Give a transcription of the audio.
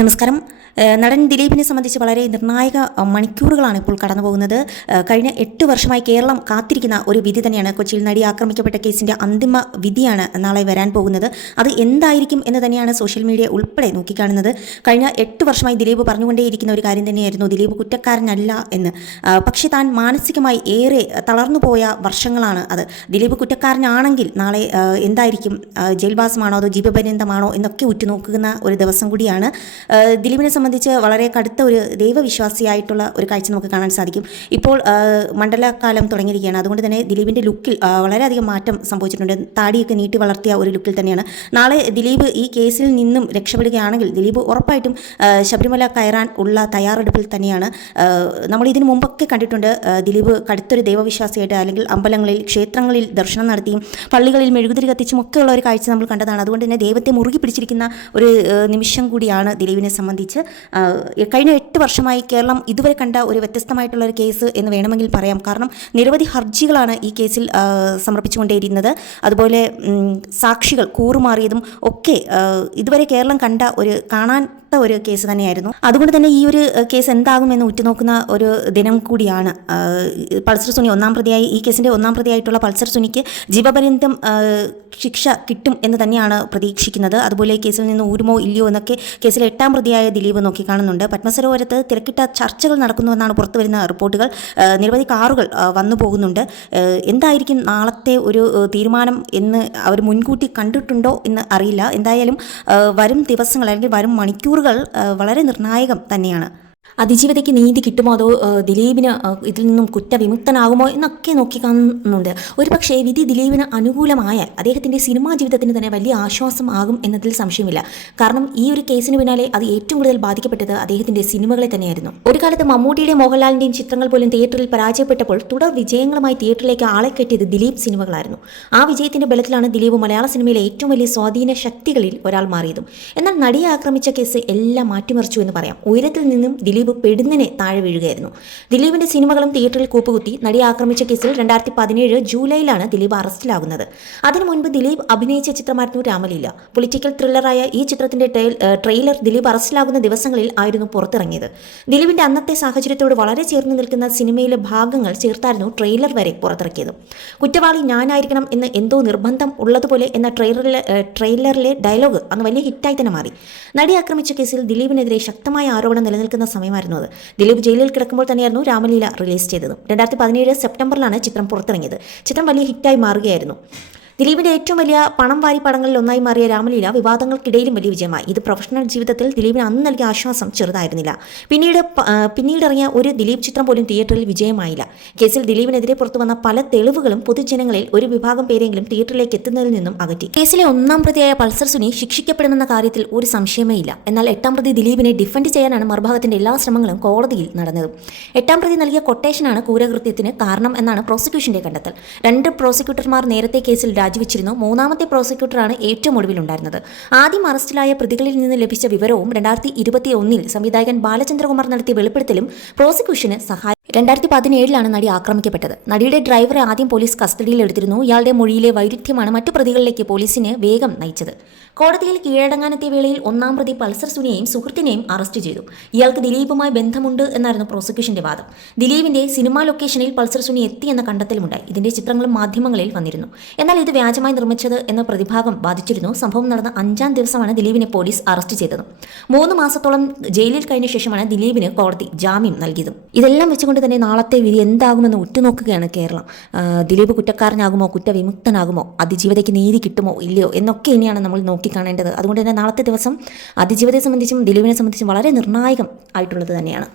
നമസ്കാരം. നടൻ ദിലീപിനെ സംബന്ധിച്ച് വളരെ നിർണായക മണിക്കൂറുകളാണ് ഇപ്പോൾ കടന്നു പോകുന്നത്. കഴിഞ്ഞ 8 വർഷമായി കേരളം കാത്തിരിക്കുന്ന ഒരു വിധി തന്നെയാണ്. കൊച്ചിയിൽ നടി ആക്രമിക്കപ്പെട്ട കേസിൻ്റെ അന്തിമ വിധിയാണ് നാളെ വരാൻ പോകുന്നത്. അത് എന്തായിരിക്കും എന്ന് തന്നെയാണ് സോഷ്യൽ മീഡിയ ഉൾപ്പെടെ നോക്കിക്കാണുന്നത്. കഴിഞ്ഞ 8 വർഷമായി ദിലീപ് പറഞ്ഞുകൊണ്ടേയിരിക്കുന്ന ഒരു കാര്യം തന്നെയായിരുന്നു, ദിലീപ് കുറ്റക്കാരനല്ല എന്ന്. പക്ഷേ താൻ മാനസികമായി ഏറെ തളർന്നുപോയ വർഷങ്ങളാണ് അത്. ദിലീപ് കുറ്റക്കാരനാണെങ്കിൽ നാളെ എന്തായിരിക്കും, ജയിൽവാസമാണോ അതോ ജീവപര്യന്തമാണോ എന്നൊക്കെ ഉറ്റുനോക്കുന്ന ഒരു ദിവസം കൂടിയാണ്. ദിലീപിനെ സംബന്ധിച്ച് വളരെ കടുത്ത ഒരു ദൈവവിശ്വാസിയായിട്ടുള്ള ഒരു കാഴ്ച നമുക്ക് കാണാൻ സാധിക്കും. ഇപ്പോൾ മണ്ഡലകാലം തുടങ്ങിയിരിക്കുകയാണ്. അതുകൊണ്ട് തന്നെ ദിലീപിൻ്റെ ലുക്കിൽ വളരെയധികം മാറ്റം സംഭവിച്ചിട്ടുണ്ട്. താടിയൊക്കെ നീട്ടി വളർത്തിയ ഒരു ലുക്കിൽ തന്നെയാണ്. നാളെ ദിലീപ് ഈ കേസിൽ നിന്നും രക്ഷപ്പെടുകയാണെങ്കിൽ ദിലീപ് ഉറപ്പായിട്ടും ശബരിമല കയറാൻ ഉള്ള തയ്യാറെടുപ്പിൽ തന്നെയാണ്. നമ്മൾ ഇതിനു മുമ്പൊക്കെ കണ്ടിട്ടുണ്ട് ദിലീപ് കടുത്തൊരു ദൈവവിശ്വാസിയായിട്ട്, അല്ലെങ്കിൽ അമ്പലങ്ങളിൽ ക്ഷേത്രങ്ങളിൽ ദർശനം നടത്തിയും പള്ളികളിൽ മെഴുകുതിരി കത്തിച്ചും ഒക്കെയുള്ള ഒരു കാഴ്ച നമ്മൾ കണ്ടതാണ്. അതുകൊണ്ട് തന്നെ ദൈവത്തെ മുറുകി പിടിച്ചിരിക്കുന്ന ഒരു നിമിഷം കൂടിയാണ് ദിലീപിനെ സംബന്ധിച്ച്. കഴിഞ്ഞ 8 വർഷമായി കേരളം ഇതുവരെ കണ്ട ഒരു വ്യത്യസ്തമായിട്ടുള്ള ഒരു കേസ് എന്ന് വേണമെങ്കിൽ പറയാം. കാരണം നിരവധി ഹർജികളാണ് ഈ കേസിൽ സമർപ്പിച്ചുകൊണ്ടേയിരുന്നത്. അതുപോലെ സാക്ഷികൾ കൂറുമാറിയതും ഒക്കെ ഇതുവരെ കേരളം കണ്ട ഒരു കേസ് തന്നെയായിരുന്നു. അതുകൊണ്ട് തന്നെ ഈ ഒരു കേസ് എന്താകുമെന്ന് ഉറ്റുനോക്കുന്ന ഒരു ദിനം കൂടിയാണ്. പൾസർ സുനി ഒന്നാം പ്രതിയായി, ഈ കേസിൻ്റെ ഒന്നാം പ്രതിയായിട്ടുള്ള പൾസർ സുനിക്ക് ജീവപര്യന്തം ശിക്ഷ കിട്ടും എന്ന് തന്നെയാണ് പ്രതീക്ഷിക്കുന്നത്. അതുപോലെ ഈ കേസിൽ നിന്ന് ഊരുമോ ഇല്ലയോ എന്നൊക്കെ കേസിലെ 8ാം പ്രതിയായ ദിലീപ് നോക്കിക്കാണുന്നുണ്ട്. പത്മസരോവരത്ത് തിരക്കിട്ട ചർച്ചകൾ നടക്കുന്നുവെന്നാണ് പുറത്തു വരുന്ന റിപ്പോർട്ടുകൾ. നിരവധി കാറുകൾ വന്നു പോകുന്നുണ്ട്. എന്തായിരിക്കും നാളത്തെ ഒരു തീരുമാനം എന്ന് അവർ മുൻകൂട്ടി കണ്ടിട്ടുണ്ടോ എന്ന് അറിയില്ല. എന്തായാലും വരും ദിവസങ്ങൾ അല്ലെങ്കിൽ വരും മണിക്കൂറുകൾ വളരെ നിർണായകം തന്നെയാണ്. അതിജീവിതയ്ക്ക് നീതി കിട്ടുമോ അതോ ദിലീപിന് ഇതിൽ നിന്നും കുറ്റവിമുക്തനാകുമോ എന്നൊക്കെ നോക്കിക്കാണുന്നുണ്ട്. ഒരു പക്ഷേ വിധി ദിലീപിന് അനുകൂലമായാൽ അദ്ദേഹത്തിൻ്റെ സിനിമാ ജീവിതത്തിന് തന്നെ വലിയ ആശ്വാസം ആകും എന്നതിൽ സംശയമില്ല. കാരണം ഈ ഒരു കേസിന് പിന്നാലെ അത് ഏറ്റവും കൂടുതൽ ബാധിക്കപ്പെട്ടത് അദ്ദേഹത്തിൻ്റെ സിനിമകളെ തന്നെയായിരുന്നു. ഒരു കാലത്ത് മമ്മൂട്ടിയുടെയും മോഹൻലാലിൻ്റെയും ചിത്രങ്ങൾ പോലും തിയേറ്ററിൽ പരാജയപ്പെട്ടപ്പോൾ തുടർ വിജയങ്ങളുമായി തിയേറ്ററിലേക്ക് ആളെ കെട്ടിയത് ദിലീപ് സിനിമകളായിരുന്നു. ആ വിജയത്തിൻ്റെ ബലത്തിലാണ് ദിലീപ് മലയാള സിനിമയിലെ ഏറ്റവും വലിയ സ്വാധീന ശക്തികളിൽ ഒരാൾ മാറിയതും. എന്നാൽ നടിയെ ആക്രമിച്ച കേസ് എല്ലാം മാറ്റിമറിച്ചു എന്ന് പറയാം. ഉയരത്തിൽ നിന്നും ദിലീപ് പെടുന്നതിനെ താഴെ വീഴുകയായിരുന്നു. ദിലീപിന്റെ സിനിമകളും തിയേറ്ററിൽ കൂപ്പുകുത്തി. നടിയെ ആക്രമിച്ച കേസിൽ 2017 ജൂലൈയിലാണ് ദിലീപ് അറസ്റ്റിലാകുന്നത്. അതിനു മുൻപ് ദിലീപ് അഭിനയിച്ച ചിത്രമായിരുന്നു രാമലീല. പൊളിറ്റിക്കൽ ത്രില്ലറായ ഈ ചിത്രത്തിന്റെ ട്രെയിലർ ദിലീപ് അറസ്റ്റിലാകുന്ന ദിവസങ്ങളിൽ ആയിരുന്നു പുറത്തിറങ്ങിയത്. ദിലീപിന്റെ അന്നത്തെ സാഹചര്യത്തോട് വളരെ ചേർന്ന് നിൽക്കുന്ന സിനിമയിലെ ഭാഗങ്ങൾ ചേർത്തായിരുന്നു ട്രെയിലർ വരെ പുറത്തിറക്കിയത്. കുറ്റവാളി ഞാനായിരിക്കണം എന്ന് എന്തോ നിർബന്ധം ഉള്ളതുപോലെ എന്ന ട്രെയിലറിലെ ഡയലോഗ് അന്ന് വലിയ ഹിറ്റായി തന്നെ മാറി. നടി ആക്രമിച്ച കേസിൽ ദിലീപിനെതിരെ ശക്തമായ ആരോപണം നിലനിൽക്കുന്ന സമയമായിരുന്നു അത്. ദിലീപ് ജയിലിൽ കിടക്കുമ്പോൾ തന്നെയായിരുന്നു രാമലീല റിലീസ് ചെയ്തത്. 2017 സെപ്റ്റംബറിലാണ് ചിത്രം പുറത്തിറങ്ങിയത്. ചിത്രം വലിയ ഹിറ്റായി മാറുകയായിരുന്നു. ദിലീപിന്റെ ഏറ്റവും വലിയ പണം വാരി പടങ്ങളിൽ ഒന്നായി മാറിയ രാമലീല വിവാദങ്ങൾക്കിടയിലും വലിയ വിജയമായി. ഇത് പ്രൊഫഷണൽ ജീവിതത്തിൽ ദിലീപിന് അന്ന് നൽകിയ ആശ്വാസം ചെറുതായിരുന്നില്ല. പിന്നീട് ഇറങ്ങിയ ഒരു ദിലീപ് ചിത്രം പോലും തിയേറ്ററിൽ വിജയമായില്ല. കേസിൽ ദിലീപിനെതിരെ പുറത്തു വന്ന പല തെളിവുകളും പൊതുജനങ്ങളിൽ ഒരു വിഭാഗം പേരെങ്കിലും തിയേറ്ററിലേക്ക് എത്തുന്നതിൽ നിന്നും അകറ്റി. കേസിലെ 1ാം പ്രതിയായ പൾസർ സുനി ശിക്ഷിക്കപ്പെടുമെന്ന കാര്യത്തിൽ ഒരു സംശയമേ ഇല്ല. എന്നാൽ 8ാം പ്രതി ദിലീപിനെ ഡിഫെൻഡ് ചെയ്യാനാണ് മറുഭാഗത്തിന്റെ എല്ലാ ശ്രമങ്ങളും കോടതിയിൽ നടന്നത്. 8ാം പ്രതി നൽകിയ കൊട്ടേഷനാണ് ക്രൂരകൃത്യത്തിന് കാരണം എന്നാണ് പ്രോസിക്യൂഷന്റെ കണ്ടെത്തൽ. 2 പ്രോസിക്യൂട്ടർമാർ നേരത്തെ കേസിൽ രാജിവെച്ചിരുന്നു. 3ാമത്തെ പ്രോസിക്യൂട്ടറാണ് ഏറ്റവും ഒടുവിലുണ്ടായിരുന്നത്. ആദ്യം അറസ്റ്റിലായ പ്രതികളിൽ നിന്ന് ലഭിച്ച വിവരവും 2021 സംവിധായകൻ ബാലചന്ദ്രകുമാർ നടത്തിയ വെളിപ്പെടുത്തലും പ്രോസിക്യൂഷന് സഹായം. 2017 നടി ആക്രമിക്കപ്പെട്ടത്. നടിയുടെ ഡ്രൈവറെ ആദ്യം പോലീസ് കസ്റ്റഡിയിലെടുത്തിരുന്നു. ഇയാളുടെ മൊഴിയിലെ വൈരുദ്ധ്യമാണ് മറ്റു പ്രതികളിലേക്ക് പോലീസിനെ വേഗം നയിച്ചത്. കോടതിയിൽ കീഴടങ്ങാനെത്തിയ വേളയിൽ 1ാം പ്രതി പൾസർ സുനിയെയും സുഹൃത്തിനെയും അറസ്റ്റ് ചെയ്തു. ഇയാൾക്ക് ദിലീപുമായി ബന്ധമുണ്ട് എന്നായിരുന്നു പ്രോസിക്യൂഷന്റെ വാദം. ദിലീപിന്റെ സിനിമാ ലൊക്കേഷനിൽ പൾസർ സുനി എത്തി എന്ന കണ്ടെത്തലുമുണ്ടായി. ഇതിന്റെ ചിത്രങ്ങളും മാധ്യമങ്ങളിൽ വന്നിരുന്നു. എന്നാൽ ഇത് വ്യാജമായി നിർമ്മിച്ചത് എന്ന പ്രതിഭാഗം വാദിച്ചിരുന്നു. സംഭവം നടന്ന 5ാം ദിവസമാണ് ദിലീപിനെ പോലീസ് അറസ്റ്റ് ചെയ്തത്. 3 മാസത്തോളം ജയിലിൽ കഴിഞ്ഞ ശേഷമാണ് ദിലീപിന് കോടതി ജാമ്യം നൽകിയത്. ഇതെല്ലാം വെച്ചുകൊണ്ട് തന്നെ നാളത്തെ വിധി എന്താകുമെന്ന് ഉറ്റുനോക്കുകയാണ് കേരളം. ദിലീപ് കുറ്റക്കാരനാകുമോ, കുറ്റവിമുക്തനാകുമോ, അതിജീവിതയ്ക്ക് നീതി കിട്ടുമോ ഇല്ലയോ എന്നൊക്കെ ഇനിയാണ് നമ്മൾ നോക്കിക്കാണേണ്ടത്. അതുകൊണ്ട് തന്നെ നാളത്തെ ദിവസം അതിജീവിതയെ സംബന്ധിച്ചും ദിലീപിനെ സംബന്ധിച്ചും വളരെ നിർണായകം ആയിട്ടുള്ളത് തന്നെയാണ്.